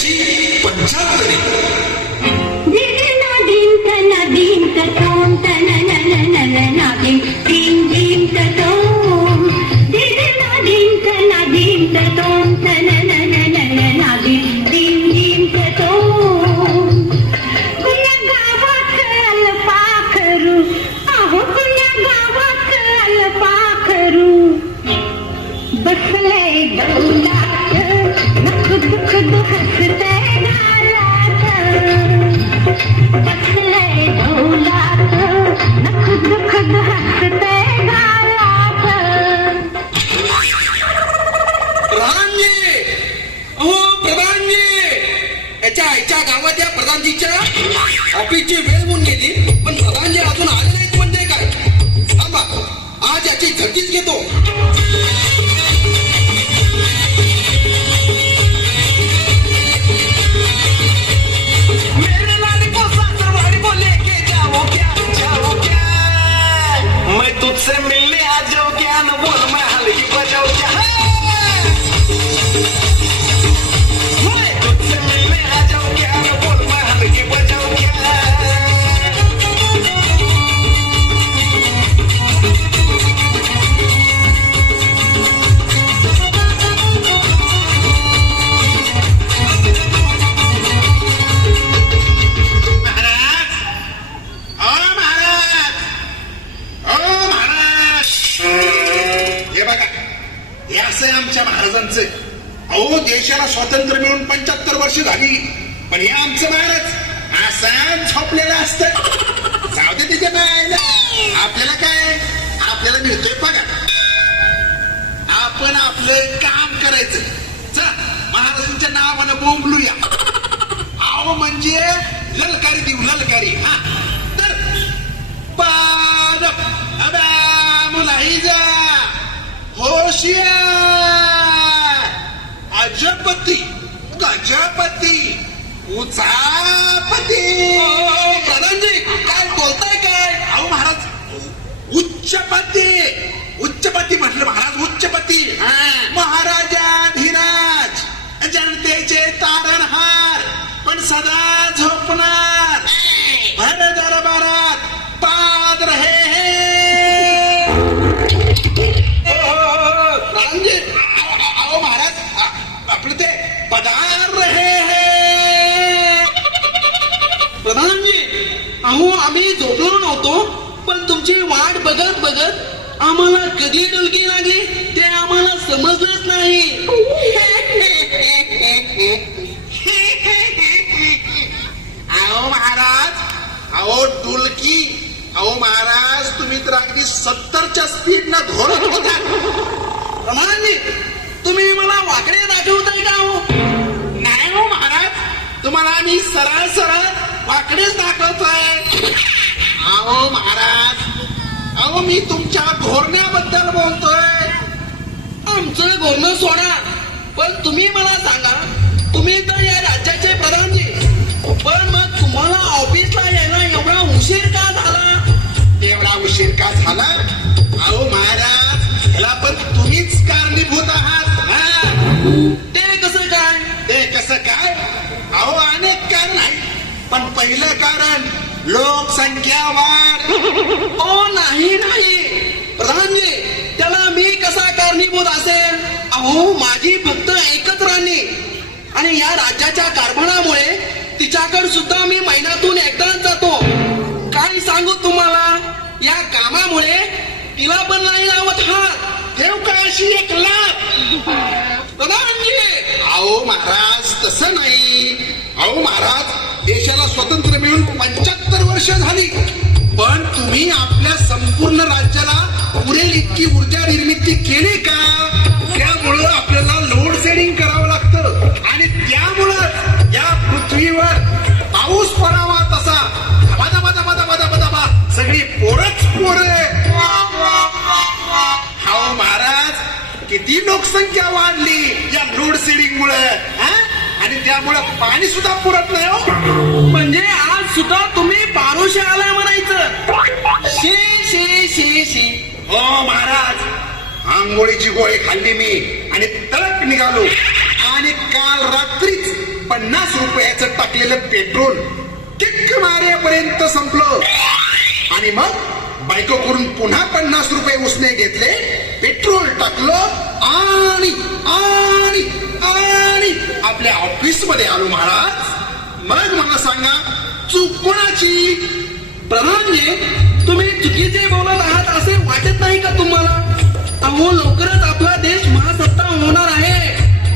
1975. गावात या प्रधानजीच्या ऑफिसची वेळ होऊन गेली, पण प्रधानजी अजून आले नाहीत म्हणजे काय? थांबा, आज याची झटीच घेतो. मैं तुझसे मिलने आ जाओ क्या, न बोल मैं हल्की बजाओ क्या. आमच्या महाराजांचे अहो, देशाला स्वातंत्र्य मिळून 75 वर्ष झाली, पण हे आमचं महाराज असं झोपलेलं असतं. जाऊ दे तिथे पाहायला, आपल्याला काय, आपल्याला मिळतोय पगार, आपण आपलं काम करायचं. चला महाराजांच्या नावानं बोंबलूया. अहो म्हणजे ललकारी देऊ, ललकारी. हा तर मुलाही जा होशियार, अजपती गजपती उचापती. प्रधानजी काय बोलताय काय? अहो महाराज उच्चपती, उच्चपती म्हटलं महाराज, उच्चपती. महाराजाधिराज जनतेचे तारणहार, पण सदा झोपणार भर दरबारात पाद रहे हैं. अहो महाराज आपलं ते पदार रहे हैं. प्रधानजी, अहो आम्ही झोपलो नव्हतो, पण तुमची वाट बघत बघत आम्हाला कधी डुलकी लागली ते आम्हाला समजलंच नाही. अहो महाराज, अहो डुलकी, अहो महाराज तुम्ही तर अगदी 70च्या स्पीडनं धोरण होता. प्रधानजी, तुम्ही मला वाकडे दाखवताय का? हो नाही हो महाराज, तुम्हाला आम्ही सरळ सरळ वाकडेच दाखवतोय. अहो महाराज, अहो मी तुमच्या धोरणाबद्दल बोलतोय. आमचं बोलणं सोडा, पण तुम्ही मला सांगा, तुम्ही तर या राज्याचे प्रधानजी, पण मग तुम्हाला ऑफिसला यायला एवढा उशीर का झाला? एवढा उशीर का झाला? अहो महाराज, ह्याला पण तुम्हीच कारणीभूत आहात. ते कसं काय? ते कसं काय? अहो अनेक कारण आहेत, पण पहिलं कारण लोकसंख्या वाढ. ओ नाही नाही प्रधानजी, त्याला मी कसा कारणीभूत असेल? अहो माझी फक्त एकच राणी, आणि या राज्याच्या कारभारामुळे तिच्याकडे सुद्धा मी महिन्यातून एकदाच जातो. काय सांगू तुम्हाला, या कामामुळे तिला पण नाही लावत हात. ठेव का अशी एक लाभ? प्रधानजी, अहो महाराज तसं नाही. अहो महाराज, देशाला स्वातंत्र्य मिळून 75 वर्ष झाली, पण तुम्ही आपल्या संपूर्ण राज्याला पुरेल इतकी ऊर्जा निर्मिती केली का? त्यामुळं आपल्याला लोड शेडिंग करावं लागतं, आणि त्यामुळं या पृथ्वीवर पाऊस पडावा तसा धबा धबा धबा धबा धबा धबा सगळी पोरच पोरं. अहो महाराज, किती लोकसंख्या वाढली या लोड शेडिंग मुळे, आणि त्यामुळे पाणी सुद्धा पुरत नाही. हो म्हणजे आज सुद्धा तुम्ही पारोशे आला म्हणायचं. शी शी शी शी. हो महाराज, आंघोळीची गोळी खाल्ली मी आणि तडक निघालो, आणि काल रात्रीच 50 रुपयाचं टाकलेलं पेट्रोल किक मारेपर्यंत संपलं आणि मग बायको करून पुन्हा 50 रुपये उसने घेतले, पेट्रोल टाकलं आणि आणि आणि आपल्या ऑफिस मध्ये आलो महाराज. मग मला सांगा चूक कोणाची? प्रधानजी, तुम्ही चुकीचे बोलत आहात असे वाटत नाही का तुम्हाला? अहो, लवकरच आपला देश महासत्ता होणार आहे.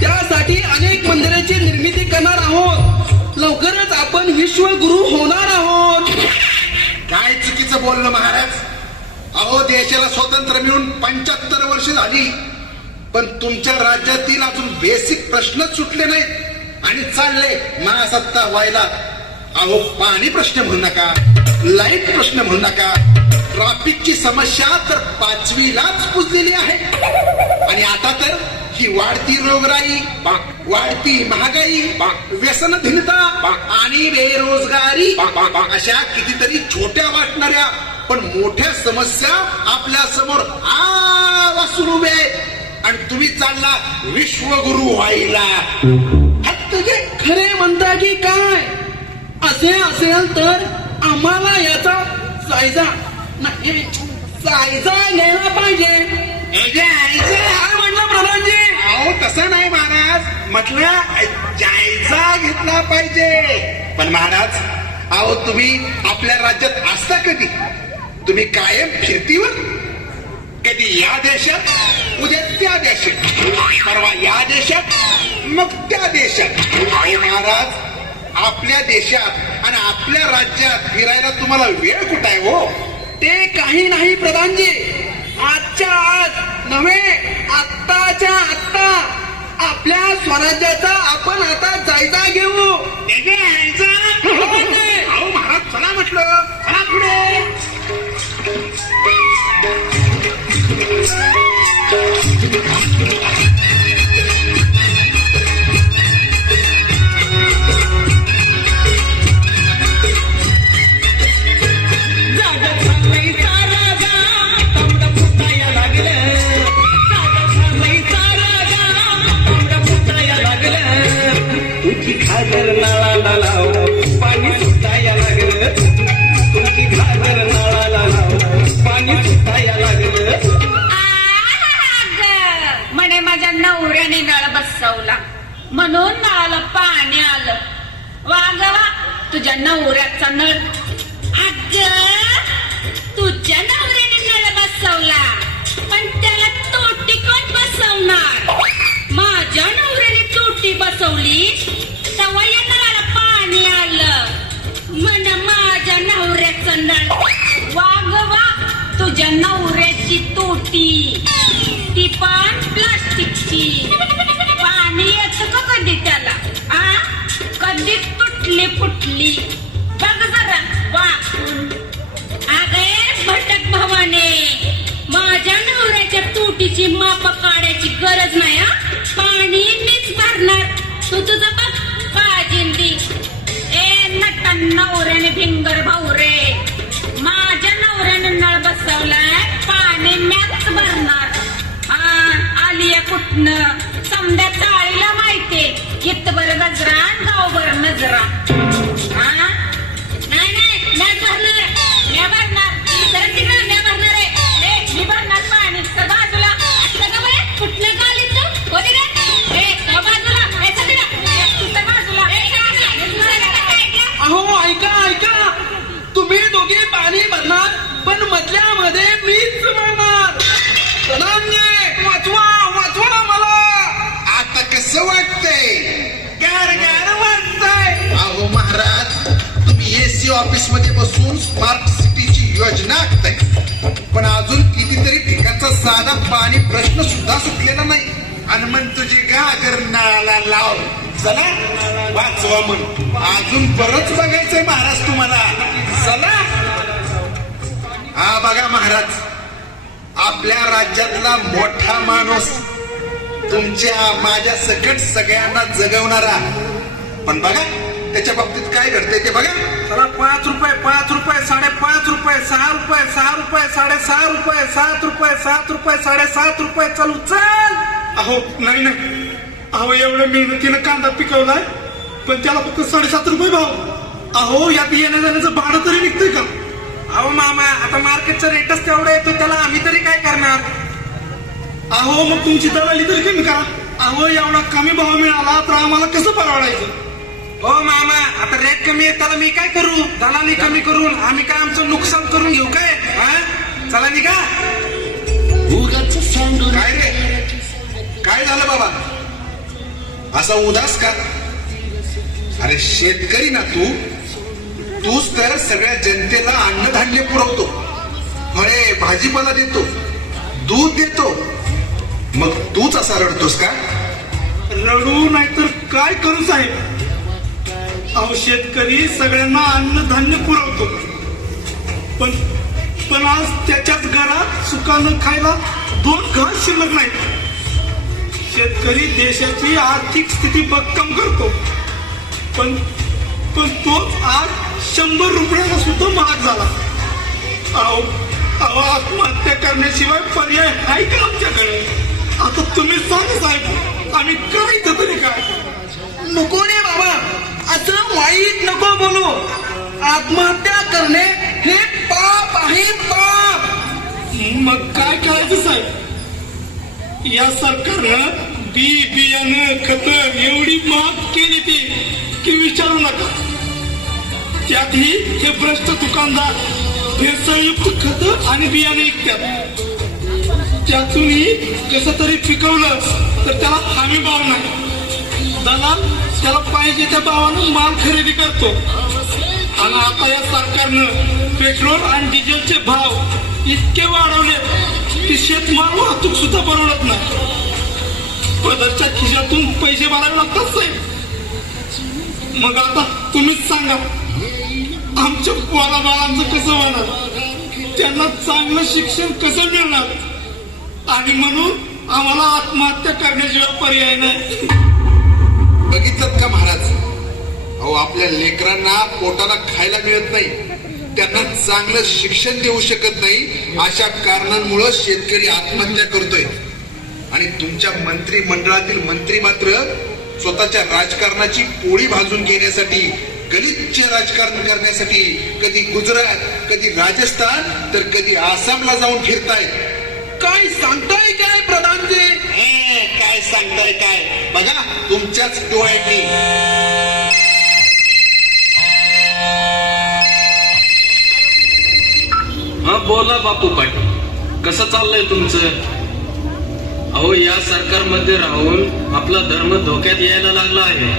त्यासाठी अनेक मंदिराची निर्मिती करणार आहोत. लवकरच आपण विश्वगुरु होणार आहोत. काय चुकीचं बोललं महाराज? अहो, देशाला स्वातंत्र्य मिळून 75 वर्ष झाली, पण तुमच्या राज्यातील अजून बेसिक प्रश्नच सुटले नाहीत आणि चालले महासत्ता व्हायला. अहो, पाणी प्रश्न म्हणू नका, लाईट प्रश्न म्हणू नका, ट्रॅफिकची समस्या तर 5वीलाच पुजलेली आहे आणि आता तर ही वाढती रोगराई, वाढती महागाई, व्यसनहीनता आणि बेरोजगारी अशा कितीतरी छोट्या वाटणाऱ्या पण मोठ्या समस्या आपल्या समोर आवासून उभे आहेत आणि तुम्ही चालला विश्वगुरु व्हायला. तुझे खरे म्हणता की काय? असे असेल तर आम्हाला याचा जायजा घ्यायला पाहिजे. काय म्हटलं प्रधानजी? अहो, तसं नाही महाराज, म्हटलं जायजा घेतला पाहिजे. पण महाराज, अहो तुम्ही आपल्या राज्यात असता कधी? तुम्ही कायम फिरतीवर, कधी या देशात, उद्या त्या देशात, परवा या देशात, मग त्या देशात. अहो महाराज, आपल्या देशात आणि आपल्या राज्यात फिरायला तुम्हाला वेळ कुठं आहे हो? ते काही नाही प्रधानजी, आजच्या आज नव्हे, आत्ताच्या आत्ता आपल्या स्वराज्याचा आपण आता जायजा घेऊ. अहो महाराज, चला म्हटलं, चला पुढे. घागर नाळाला लाव, पाणी सुटाया लागलं. तुमची घागर नाळाला लाव, पाणी सुटाया लागलं. म्हणे माझ्या नवऱ्याने नळ बसवला म्हणून नळाला पाणी आलं. वागवा तुझ्या नवऱ्याचा नळ. अग, तुझ्या नवऱ्याने नळ बसवला पण त्याला तोटी कोण बसवणार? माझ्या नवऱ्याने तोटी बसवली तेव्हा या नळाला पाणी आलं. म्हण माझ्या नवऱ्याचं नळ. वागवा तुझ्या नवऱ्याची तोटी, ती पण प्लास्टिकची. पाणी येतं का कधी त्याला? कधी तुटली फुटली बघ जरा वाकून. अगे भटक भवाने, माझ्या नवऱ्याच्या तोटीची माप काढायची गरज नाही. पाणी मीच भरणार, तू तुझं बघ काळजिंदी. ए नटा नवऱ्याने भिंगर भाऊ रे, माझ्या नवऱ्याने नळ बसवलाय, पाणी मॅच भरणार. आली कुठनं? समद्या चाळीला माहितीये, इथभर गजरा गावभर नजरा. नाही नाही, मॅच भरणार, म्या भरणार, इकडे तिकडे म्या भरणार आहे. मी भरणार पाणी. बाजूला सगळं बरे कुठलं गालीचं होते का? बाजूला बाजूला. अहो, ऐका ऐका, तुम्ही दोघे पाणी भरणार पण मधल्यामध्ये मीच भरणार. प्रधानजी, वाचवा वाचवा मला. आता कसं वाटतंय? गार गार वाटतंय. अहो महाराज, तुम्ही एसी ऑफिस मध्ये बसून स्मार्ट सिटीची योजना आखताय, पण अजून कितीतरी ठिकाणचा साधा पाणी प्रश्न सुद्धा सुटलेला नाही आणि मग तुझी घागर नळाला लाव. चला वाचवा मग. अजून बरंच बघायचंय महाराज तुम्हाला. चला. हा बघा महाराज, आपल्या राज्यातला मोठा माणूस, तुमच्या माझ्या सकट सगळ्यांना जगवणारा. पण बघा त्याच्या बाबतीत काय घडतंय ते बघा. चला, 5 रुपये, 5 रुपये, 5.5 रुपये, 6 रुपये, 6 रुपये, 6.5 रुपये, 7 रुपये, 7 रुपये, 7.5 रुपये. चल चल. अहो नाही ना, अहो एवढ्या मेहनतीनं कांदा पिकवलाय पण त्याला फक्त 7.5 रुपये भाव. अहो यात येण्या जाण्याचं भाडं तरी निघतंय का? अहो मामा, आता मार्केटचा रेटच तेवढा येतो, त्याला आम्ही तरी काय करणार? अहो मग तुमची दलाली तरी कमी करा. अहो एवढा कमी भाव मिळाला तर आम्हाला कसं परवडायचं? हो मामा, आता रेट कमी आहे त्याला मी काय करू? दलाली कमी करून आम्ही काय आमचं नुकसान करून घेऊ काय? हा? चला निघा. काय रे, काय झालं बाबा, असा उदास का? अरे शेतकरी ना तूच तर सगळ्या जनतेला अन्नधान्य पुरवतो, फळे भाजीपाला देतो, दूध देतो, मग तूच असा रडतोस का? रडू नाहीतर काय करू साहेब? अहो शेतकरी सगळ्यांना अन्नधान्य पुरवतो, पण आज त्याच्याच घरात सुखानं खायला 2 घास शिल्लक नाहीत. शेतकरी देशाची आर्थिक स्थिती भक्कम करतो, पण तोच आज 100 रुपयाला सुद्धा महाग झाला. अहो आत्महत्या करण्याशिवाय पर्याय आहे का आमच्याकडे? आता तुम्ही सांगा साहेब, आम्ही करायचं तरी काय? नको रे बाबा, असं वाईट नको बोलू. आत्महत्या करणे हे पाप आहे, पाप. मग काय करायचं साहेब? या सरकारनं बियाणं खत एवढी महाग केली ती की विचारू नका. त्यातही हे भ्रष्ट दुकानदार भेसळयुक्त खत आणि बियाणे विकतात. त्यातूनही कसं तरी पिकवलं तर त्याला हमी भाव नाही. दलाल त्याला पाहिजे त्या भावानं माल खरेदी करतो. आणि आता या सरकारनं पेट्रोल आणि डिझेलचे भाव इतके वाढवले की शेतमाल वाहतूक सुद्धा परवडत नाही. पदरच्या खिशातून पैसे भरावे लागतात साहेब. मग आता तुम्हीच सांगा, आमच्या पोराबाळांचं कसं होणार? त्यांना चांगलं शिक्षण कसं मिळणार? आणि म्हणून आम्हाला आत्महत्या करण्याशिवाय पर्याय नाही. बघितलं का महाराज, अहो आपल्या लेकरांना पोटाला खायला मिळत नाही, त्यांना चांगलं शिक्षण देऊ शकत नाही, अशा कारणांमुळे शेतकरी आत्महत्या करतोय. आणि तुमच्या मंत्रिमंडळातील मंत्री मात्र स्वतःच्या राजकारणाची पोळी भाजून घेण्यासाठी, गलिच्छ राजकारण करण्यासाठी कधी गुजरात, कधी राजस्थान, तर कधी आसामला जाऊन फिरतायत. काय सांगताय काय प्रधानजी? काय सांगताय काय? बघा तुमच्याच डोळ्यांनी. हा बोला बापू पाटील, कसं चाललंय तुमचं? अहो या सरकारमध्ये राहून आपला धर्म धोक्यात यायला लागला आहे.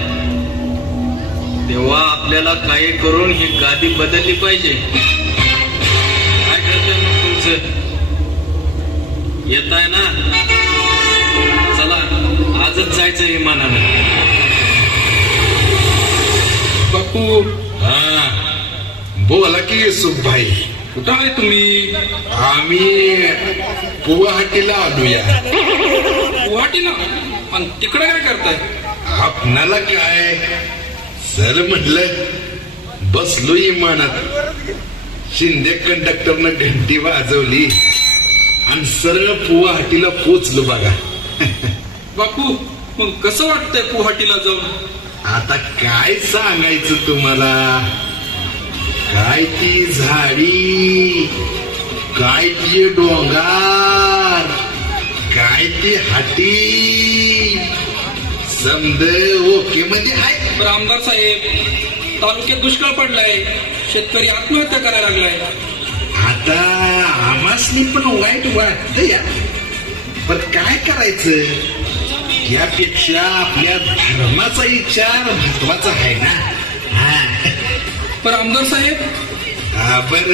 तेव्हा आपल्याला काही करून ही गादी बदलली पाहिजे. काय ठरलंय मग तुमचं? येत आहे ना? चला आजच जायचं विमानानं. बापू, हा बोला की युसुफ भाई, कुठं आहे तुम्ही? आम्ही गुवाहाटीला आलोया. गुवाहाटीला? पण तिकडे काय करताय? आपणाला काय, सर म्हटलं बसलो विमानात, शिंदे कंडक्टरनं घंटी वाजवली आणि सरळ गुवाहाटीला पोचलो बघा. बापू मग कसं वाटतंय गुवाहाटीला जाऊन? आता काय सांगायचं तुम्हाला, काय ती झाडी, काय ती डोंगर, काय ती हाटी, समद ओके म्हणजे हाय. पण आमदार साहेब, तालुक्यात दुष्काळ पडलाय, शेतकरी आत्महत्या करायला लागलाय. आता आमासनी पण वाईट वाटत या, पण काय करायचं, यापेक्षा आपल्या धर्माचा विचार महत्वाचा आहे ना. हा पण आमदार साहेब, बर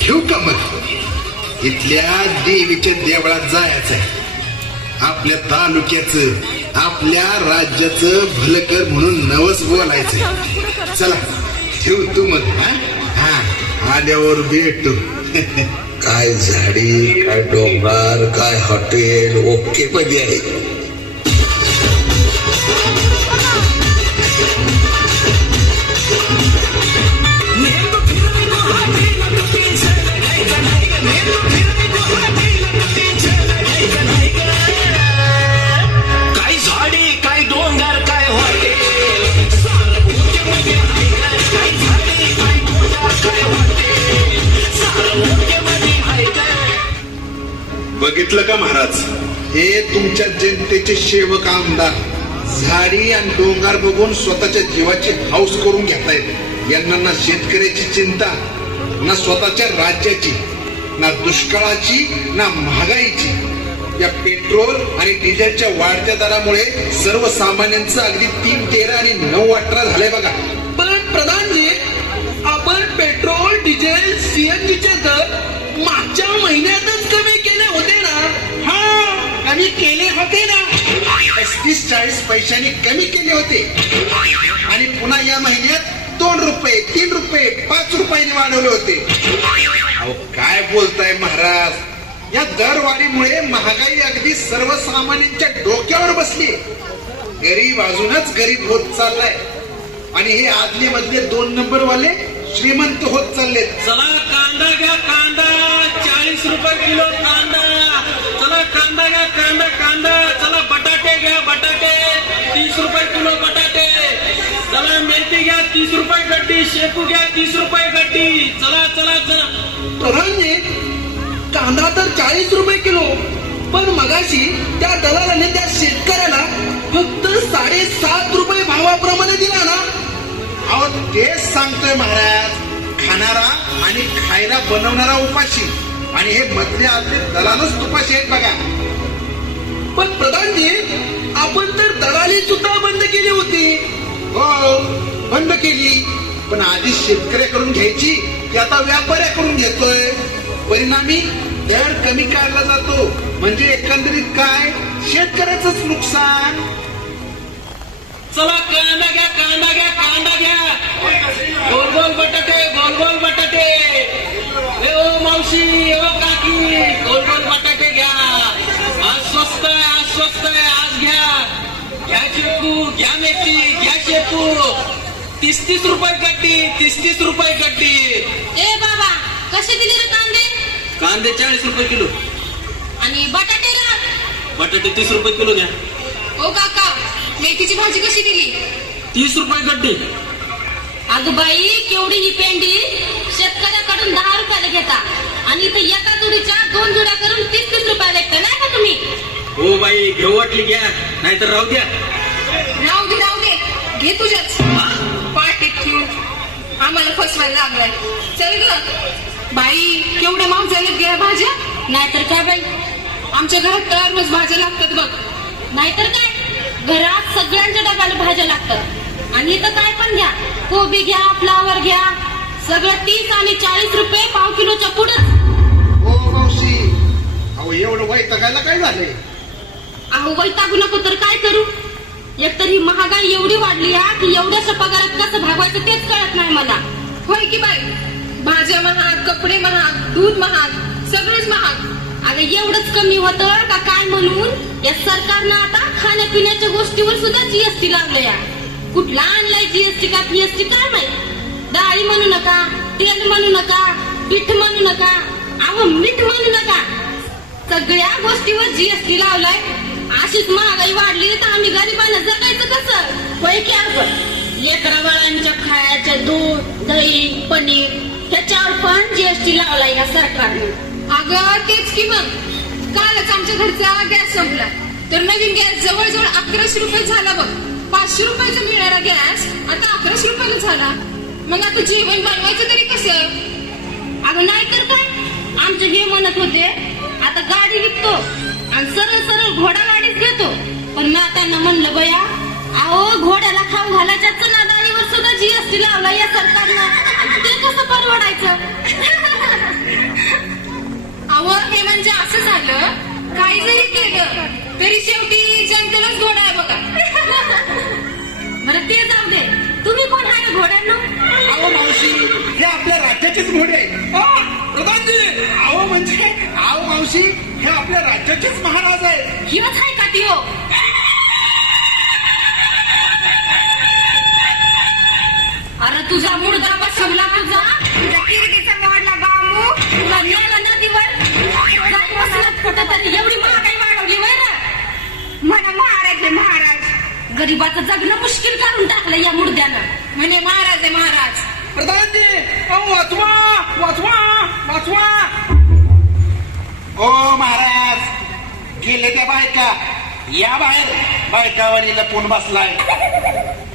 ठेवू का मग? इथल्या देवीच्या देवळात जायचंय, आपल्या तालुक्याचं, आपल्या राज्याचं भलं कर म्हणून नवस बोलायचं. चला ठेवतो मग. हा आल्यावर भेटतो. काय झाडी, काय डोंगर, काय हॉटेल, ओके मध्ये आहे. काय झाडी, काय डोंगर, काय हॉटेल, बघितलं का महाराज? हे तुमच्या जनतेचे सेवक आमदार झाडी आणि डोंगर बघून स्वतःच्या जीवाची हौस करून घेतायत. यांना ना शेतकऱ्याची चिंता, ना स्वतःच्या राज्याची, ना दुष्काळाची, ना महागाईची. या पेट्रोल आणि डिझेलच्या वाढत्या दरामुळे सर्वसामान्यांचं अगदी 3, 13 आणि 9, 18 झालंय बघा. पण प्रधानजी, आपण पेट्रोल डिझेल सीएनजीचे दर मागच्या महिन्यातच कमी केले होते ना? हा, कमी केले होते ना? 35-40 पैशांनी कमी केले होते आणि पुन्हा या महिन्यात 2 रुपये, 3 रुपये, 5 रुपयांनी वाढवले होते. अहो काय बोलताय महाराज? या दरवाढीमुळे महागाई अगदी सर्वसामान्यांच्या डोक्यावर बसली. गरीब अजूनच गरीब होत चाललाय आणि हे आदले मधले 2 नंबर वाले श्रीमंत होत चाललेत. चला कांदा घ्या, कांदा 40 रुपये किलो कांदा. चला कांदा घ्या, कांदा कांदा. चला बटाटे घ्या, बटाटे 30 रुपये किलो बटाटे. चला मेथी घ्या 30 रुपये गड्डी. शेपू घ्या 30 रुपये गड्डी. चला चला चला. प्रधानजी, कांदा तर 40 रुपये किलो, पण मगाशी त्या दलालाने त्या शेतकऱ्याला फक्त 7.5 रुपये भावाप्रमाणे दिला ना? अहो तेच सांगतोय महाराज. खाणारा आणि खायला बनवणारा उपाशी आणि हे मधले आदले दलालच तुपाशी आहेत बघा. पण प्रधानजी, आपण तर दलाली सुद्धा बंद केली होती. हो बंद केली, पण आधी शेतकऱ्याकडून घ्यायची, ती आता व्यापाऱ्याकडून घेतोय. परिणामी दर कमी काढला जातो, म्हणजे एकंदरीत काय, शेतकऱ्याचंच नुकसान. चला कांदा घ्या, कांदा घ्या, कांदा घ्या. गोल गोल बटाटे, गोल गोल बटाटे. ए ओ मावशी, ओ काकी, गोल गोल बटाटे घ्या. आज स्वस्त आहे, आज स्वस्त आहे, आज घ्या. घ्या शेपू, घ्या मेथी, घ्या शेपू. 30-30 रुपये गड्डी, 30-30 रुपये गड्डी. ए बाबा, कसे दिले रे कांदे? कांदे 40 रुपये किलो. आणि बटाटेला? बटाटे 30 रुपये किलो घ्या. ओ काका, मेथीची भाजी कशी दिली? 30 रुपये गड्डी. अगं बाई, केवढी ही पेंडी. शेतकऱ्याकडून 10 रुपयाला घेता आणि इथं एका तुरीच्या 2 जुड्या करून 30-30 रुपयाला घेता नाही का तुम्ही? हो बाई, घेऊ वाटली घ्या, नाहीतर राहू द्या. राहू दे राहू दे, घे तुझ्याच पाठीत ठेवून आम्हाला फसवायला लागलाय. चल ग बाई, केवढ्या महाग झाल्यात घ्या भाज्या. नाहीतर काय बाई, आमच्या घरात तर रोज भाज्या लागतात बघ. नाहीतर काय, घरात सगळ्यांच्या डब्याला भाज्या लागतात आणि इथं काय पण घ्या, कोबी घ्या, फ्लावर घ्या, सगळं 30 आणि 40 रुपये पाव किलोच्या पुढं. हो मावशी, अहो एवढं वैतागायला काय झालंय? अहो वैतागू नको तर काय करू. एकतर ही महागाई एवढी वाढली आहे की एवढ्याशा पगारात कसं भागवायचं तेच कळत नाही मला. होय की बाई, भाज्या महाग, कपडे महाग, दूध महाग, सगळंच महाग. अगं एवढंच कमी होतं का काय म्हणून या सरकारनं आता खाण्यापिण्याच्या गोष्टीवर सुद्धा जीएसटी लावलंय. कुठला आणलाय जीएसटी का पीएसटी काय माहिती. डाळी म्हणू नका, तेल म्हणू नका, पीठ म्हणू नका, अहो मीठ म्हणू नका, सगळ्या गोष्टीवर जीएसटी लावलाय. अशीच महागाई वाढली तर आम्ही गरिबांना जगायचं कसं? होय की अगं, लेकरा बाळांच्या खायच्या दूध, दही, पनीर ह्याच्यावर पण जीएसटी लावलाय या सरकारने. अगं तेच की मग, कालच आमच्या घरचा गॅस संपला तर नवीन गॅस जवळजवळ 1100 रुपये झाला बघ. 500 रुपयाचा मिळणारा गॅस आता 1100 रुपयाला झाला. मग आता जेवण बनवायचं तरी कसं? अगं नाहीतर काय, आमचे हे म्हणत होते आता गाडी विकतो आणि सरळ सरळ घोडा गाडीच घेतो. पण मी त्यांना म्हणलं बया, अहो घोड्याला खाऊ घालायच्या चना डाळीवर सुद्धा जीएसटी लावला या सरकारनं, ते कसं परवडायचं? अहो हे म्हणजे असं झालं, काही जरी केलं तरी शेवटी जनतेलाच घोडा आहे बघा. बरं ते जाऊ दे, तुम्ही कोण आहे रे घोड्यांनो? अहो मावशी, हे आपल्या राज्याचेच घोडे आहेत. प्रधानजी, अहो म्हणजे, अहो मावशी, हे आपल्या राज्याचेच महाराज आहेत. हिवच आहे का ती हो? अरे तुझा मुडदा बसवला तुझा, तुझ्या किरडीचा मोडला बामू, तुला नेला नदीवर जाऊन बसलात कुठं तरी. एवढी महागाई वाढवली वय ना. म्हणा महाराज आहे महाराज, गरीबाचं जगणं मुश्किल करून टाकलं या मुडद्यानं. म्हणे महाराज आहे महाराज. प्रधानजी, अहो वाचवा वाचवा वाचवा. ओ महाराज, गेले त्या बायका, या बाहेर. बायकावाली लपून बसलाय.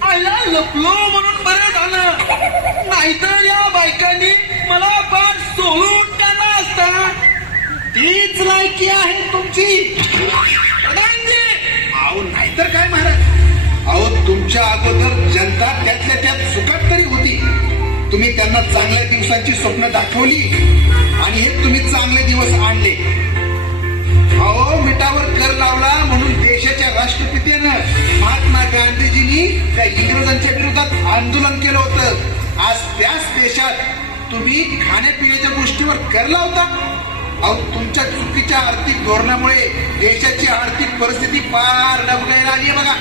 आयला लपलो म्हणून बरं झालं, नाहीतर या बायकांनी मला पार सोडून टाकला असता. तीच लायकी आहे तुमची. प्रधानजी, अहो नाहीतर काय महाराज, अहो तुमच्या अगोदर जनता त्यातल्या त्यात सुखात तरी होती. तुम्ही त्यांना चांगल्या दिवसांची स्वप्न दाखवली आणि हे तुम्ही चांगले दिवस आणले. अहो मिठावर कर लावला म्हणून देशाच्या राष्ट्रपित्यानं महात्मा गांधीजींनी त्या इंग्रजांच्या विरोधात आंदोलन केलं होतं. आज त्याच देशात तुम्ही खाण्यापिण्याच्या गोष्टीवर कर लावता. अहो तुमच्या चुकीच्या आर्थिक धोरणामुळे देशाची आर्थिक परिस्थिती पार डबघायला आली आहे बघा.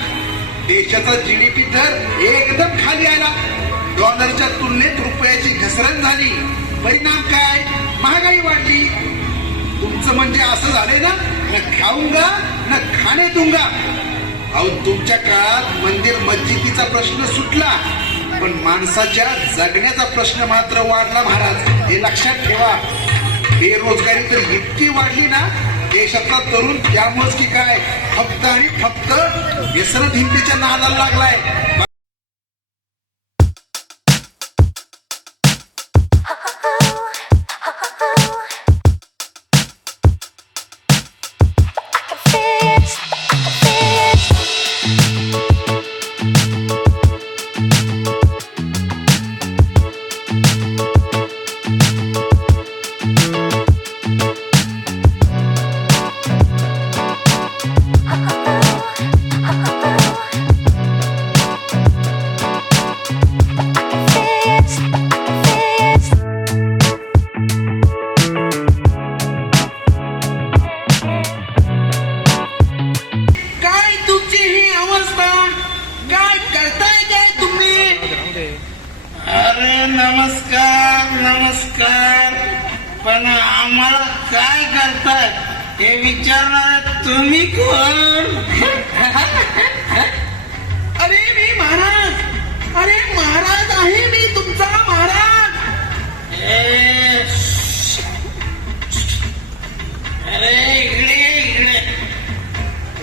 देशाचा जीडीपी दर एकदम खाली आला. डॉलरच्या तुलनेत रुपयाची घसरण झाली. परिणाम काय? महागाई वाढली. तुमचं म्हणजे असं झालंय ना, न खाऊंगा न खाणे दूंगा. अहो तुमच्या काळात मंदिर मस्जिदीचा प्रश्न सुटला, पण माणसाच्या जगण्याचा प्रश्न मात्र वाढला महाराज. हे लक्षात ठेवा. बेरोजगारी तर इतकी वाढली ना, देशातला तरुण त्यामुळेच की काय फक्त आणि फक्त व्यसनात हिंदीच्या नादाला लागलाय. काय तुमची ही अवस्था? काय करताय काय तुम्ही? अरे नमस्कार नमस्कार, पण आम्हाला काय करताय हे विचारणार तुम्ही कोण? अरे मी महाराज, अरे महाराज आहे मी तुमचा महाराज. ए, अरे इकडे ये, इकडे.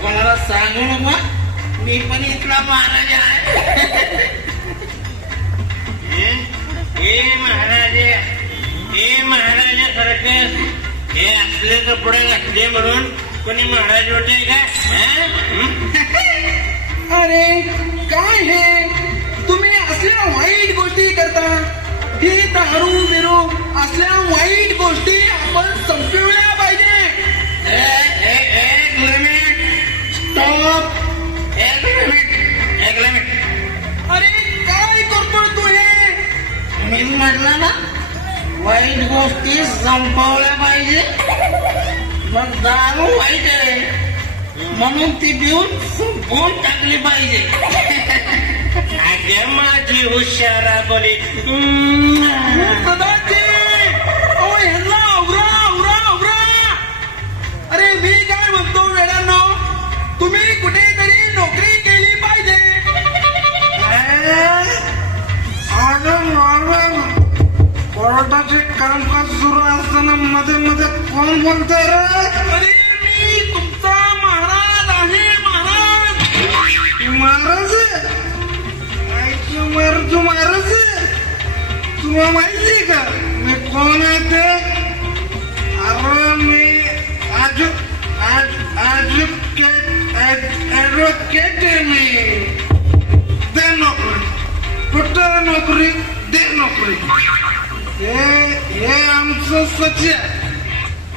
कोणाला सांगू नका, मी पण इथला महाराज आहे. हे महाराजासारखे हे असले कपडे घातले म्हणून कोणी महाराज होते का? अरे काय हे तुम्ही असल्या वाईट गोष्टी करता. ही दारू बिरू असल्या वाईट गोष्टी आपण संपवल्या पाहिजे. एक मिनिट, स्टॉप. एक मिनिट. अरे काय करतो तू हे? मी म्हटलं ना, वाईट गोष्टी संपवल्या पाहिजे. मग दारू वाईट आहे म्हणून ती पिऊन संपवून टाकली पाहिजे. अगं माझी हुशारा बोली. कदाचित अहो ह्यांना आवरा आवरा आवरा. अरे मी काय म्हणतो वेळांनो, तुम्ही कुठेतरी नोकरी केली पाहिजे. कोर्टाचे कामकाज सुरू असताना मध्ये मध्ये कोण बोलतोय रे? अरे मी तुमचा महाराज आहे महाराज. महाराज तू महाराज तुला माहिती का मी कोण आहे ते? अरे मी ऍडव्होकेट आहे मी. दे नोकरी, कुठं नोकरी? दे नोकरी. हे आमचं सच्चा.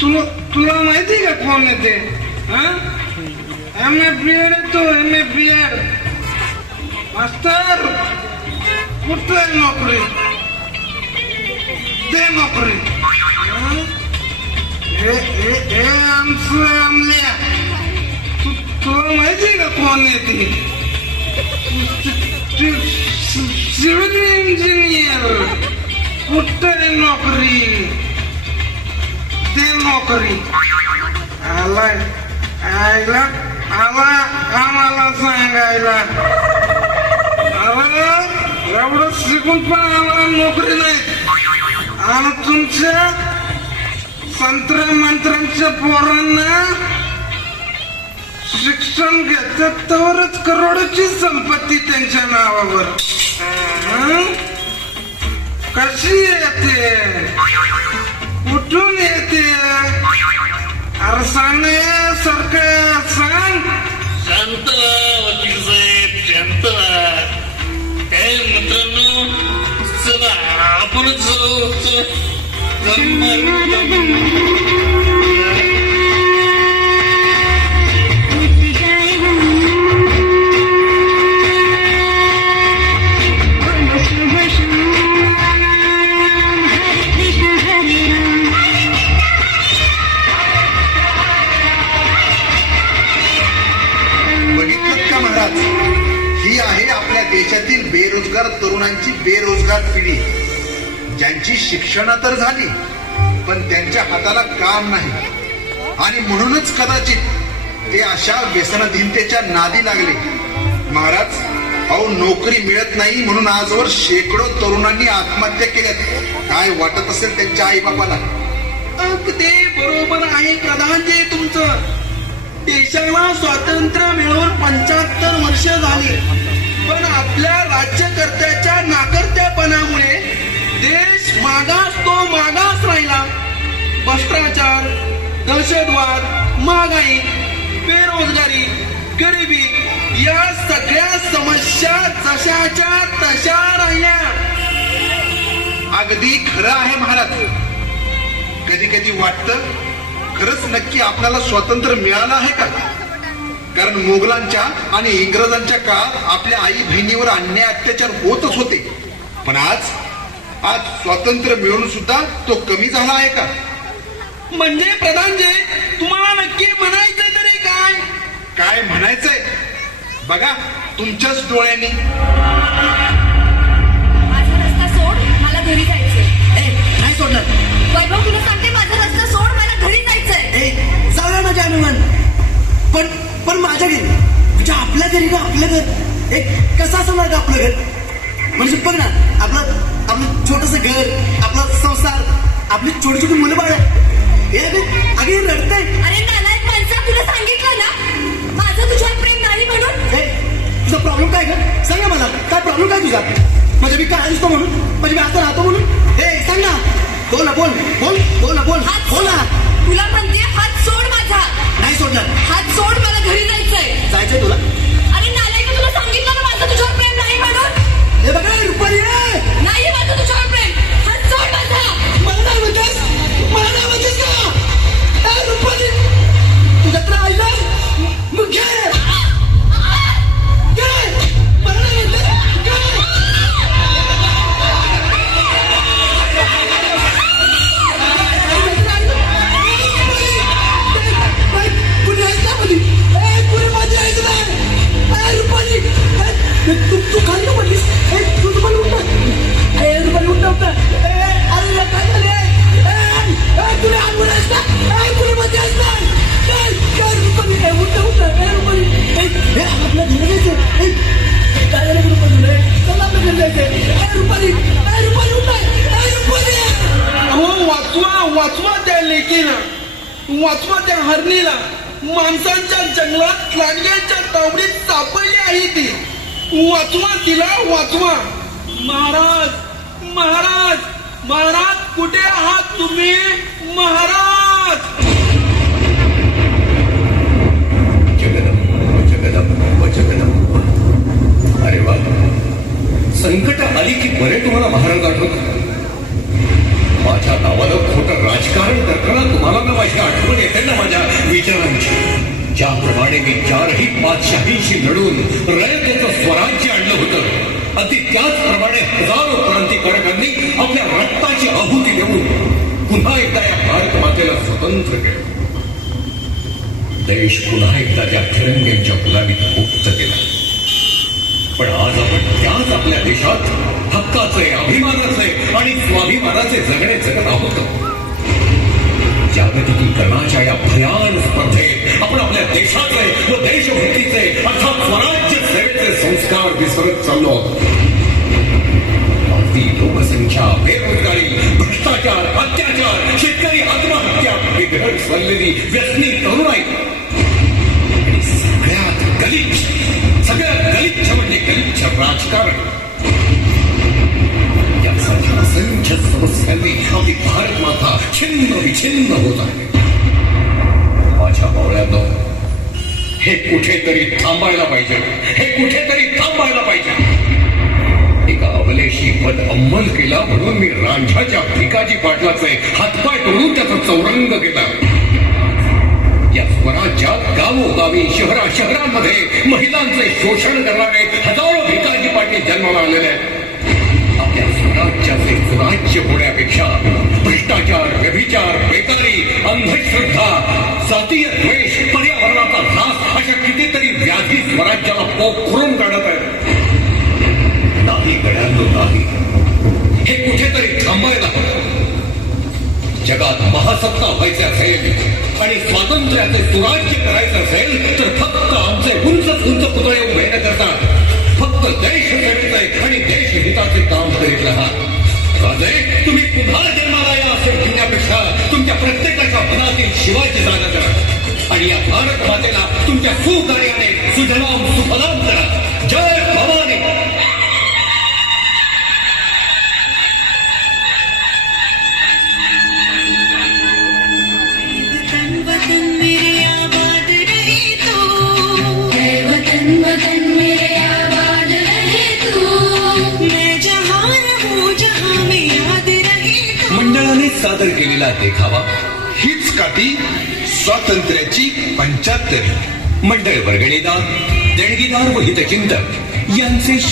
तुला माहिती का कोण आहे ते? MA-BEd येतो, MA-BEd. मास्तर कुठं नोकरी? दे नोकरी. हे आमचं आमल्या. तुला माहिती का कोण आहे ती? Civil engineer. कुठं नोकरी? दे नोकरी. आलाय आयला आम्हाला सांगायला. अरे एवढं शिकून पण आम्हाला नोकरी नाही. आणि तुमच्या तंत्र मंत्रांच्या पोरांना शिक्षण घेतात तरच करोडोची संपत्ती त्यांच्या नावावर. कशी येते, कुठून येते? अरे सांग सारखं सांग. शांत व्हा वकील साहेब, शांत व्हा. काय मित्रांनो, चला आपणच जाऊ. बघितलं का महाराज, ही आहे आपल्या देशातील बेरोजगार तरुणांची बेरोजगार पिढी, ज्यांची शिक्षण तर झाली पण त्यांच्या हाताला काम नाही आणि म्हणूनच कदाचित ते अशा व्यसनधीनतेच्या नादी लागले. महाराज, अहो नोकरी मिळत नाही म्हणून आजवर शेकडो तरुणांनी आत्महत्या केल्यात. काय वाटत असेल त्यांच्या आईबापाला? ते बरोबर आहे प्रधानजी तुमचं. देशाला स्वातंत्र्य मिळवून 75 वर्ष झाली, पण आपल्या राज्यकर्त्याच्या नाकर्त्यापणामुळे देश मागास तो मागास राहिला. भ्रष्टाचार, दहशतवाद, महागाई, बेरोजगारी, गरिबी या सगळ्या समस्या जशाच्या तशा राहिल्या. अगदी खरं आहे महाराज. कधी कधी वाटतं खरंच नक्की आपल्याला स्वातंत्र्य मिळालं आहे का? कारण मोगलांच्या आणि इंग्रजांच्या काळात आपल्या आई बहिणीवर अन्याय अत्याचार होतच होते, पण आज स्वातंत्र्य मिळून सुद्धा तो कमी झाला आहे का? म्हणजे प्रधानजी, तुम्हाला नक्की म्हणायचं तरी काय? काय म्हणायचंय बघा तुमच्याच डोळ्यांनी. माझा रस्ता सोड, मला घरी जायचंय. नाही सोडणार. वैभव, तुला सांगते, माझा रस्ता सोड, मला घरी जायचंय. जाऊया माझ्या अनुमान. पण माझ्या घरी म्हणजे आपल्या घरी का? आपलं घर एक कसं असणार का आपलं घर? म्हणजे बघ ना, आपलं छोटस घर, आपला संसार, आपली छोटी छोटी मुलं बाळ अगे रडतंय. अरे नालायक माणसा, तुला सांगितलं ना माझं तुझ्यावर प्रेम नाही म्हणून. तुझा प्रॉब्लेम काय का? सांग ना मला, काय प्रॉब्लेम काय तुझा? म्हणजे मी काय दिसतो म्हणून? म्हणजे मी आता राहतो म्हणून? हे सांग ना. बोल ना, बोल बोल बोल ना, बोल बोल ना. तुला म्हणते हात सोड माझा. नाही सोडणार. हात सोड, मला घरी जायचंय. जायचंय तुला? अरे नालायक, तुला सांगितलं ना माझं तुझ्यावर प्रेम नाही म्हणून. हे बघा रुपाली, नाही माझं तुझ्यावर प्रेम. हात सोड माझा. मला नाही म्हणतेस, मला नाही म्हणतेस का? रुपाली, तुझ्या तर आईला मग घे. मला नाही म्हणतेस कुणी ऐकलं मध्ये? कुणी माझी ऐकलं नाही. रुपाली, तू खाली पडलीस. तू रुपाली उठा. रुपाली उठा. अरे काय झाले? तुला आंघोळ आहेस का? कुणी माझी ऐकलं नाही. रुपाली उठा उठा. रुपाली आपल्या घरी जायचं. काय झालं रुपाली? चला आपल्या घरी जायचं. रुपाली रुपाली उठा. रुपाली, अहो वाचवा त्या लेकीला, वाचवा त्या हरणीला. माणसांच्या जंगलात लांडग्यांच्या तावडीत सापडली आहे ती. वाचवा तिला, वाचवा. महाराज महाराज महाराज, कुठे आहात तुम्ही? महाराज. अरे वा, संकट आली की बरे तुम्हाला महाराज आठवत. माझ्या नावानं खोटं राजकारण करताना तुम्हाला ना माझी आठवण येते ना माझ्या विचारांची. ज्याप्रमाणे मी 4ही पातशाहीशी लढून रयतेचं स्वराज्य आणलं होतं, अगदी त्याचप्रमाणे हजारो क्रांतिकारकांनी आपल्या रक्ताची आहुती देऊन पुन्हा एकदा या भारत मातेला स्वतंत्र केलं. देश पुन्हा एकदा त्या फिरंग्यांच्या गुलामीत मुक्त केला. पण आज आपण त्याच आपल्या देशात हक्काचे, अभिमानाचे आणि स्वाभिमानाचे जगणे जगत आहोत. जागतिकीकरणाच्या या भयान स्पर्धेत आपण आपल्या देशाचे व देशभक्तीचे अर्थात स्वराज्य सेवेचे संस्कार विसरत चाललो आहोत. वाढती लोकसंख्या, बेरोजगारी, भ्रष्टाचार, अत्याचार, शेतकरी आत्महत्या विस्वरलेली व्यसनी तरुणाई आणि सगळ्यात गलिच्छ म्हणजे गलिच्छ राजकारण यासारख्या असंख्य समस्यांनी आपली भारत माता छिन्न विछिन्न होत आहे. माझ्या मावळ्यांनो, हे कुठेतरी थांबायला पाहिजे. एका अबलेशी पद अंमल केला म्हणून मी रांझाच्या भिकाजी पाटलाचे हातपाय तोडून त्याचा चौरंग केला. या स्वराज्यात गावोगावी शहरांमध्ये महिलांचे शोषण करणारे हजारो भिकाजी पाटील जन्माला आलेले आहेत. आपल्या स्वराज्याचे सुराज्य होण्यापेक्षा भ्रष्टाचार, व्यभिचार, बेकारी, अंधश्रद्धा, जातीय द्वेष, पर्यावरणाचा ऱ्हास अशा कितीतरी व्याधी स्वराज्याला पोखरून काढत आहेत. नाही गड्यांनो, नाही. हे कुठेतरी थांबायला हवं. जगात महासत्ता व्हायचे असेल आणि स्वातंत्र्याचे सुराज्य करायचं असेल तर फक्त आमचे उंच पुतळे उभे न करता फक्त देशसेवेचे आणि देशहिताचे काम करीत राहा. राजे, तुम्ही पुन्हा जन्माला या असे म्हणण्यापेक्षा तुमच्या प्रत्येकाच्या मनातील शिवाची जागा करा आणि या भारत मातेला तुमच्या सुकार्याने सुजलाम सुफलाम करा. जय भवानी. मंडळाने सादर केलेला देखावा हीच का ती स्वातंत्र्याची 75. मंडळ वर्गणीदार, देणगीदार व हितचिंतक यांचे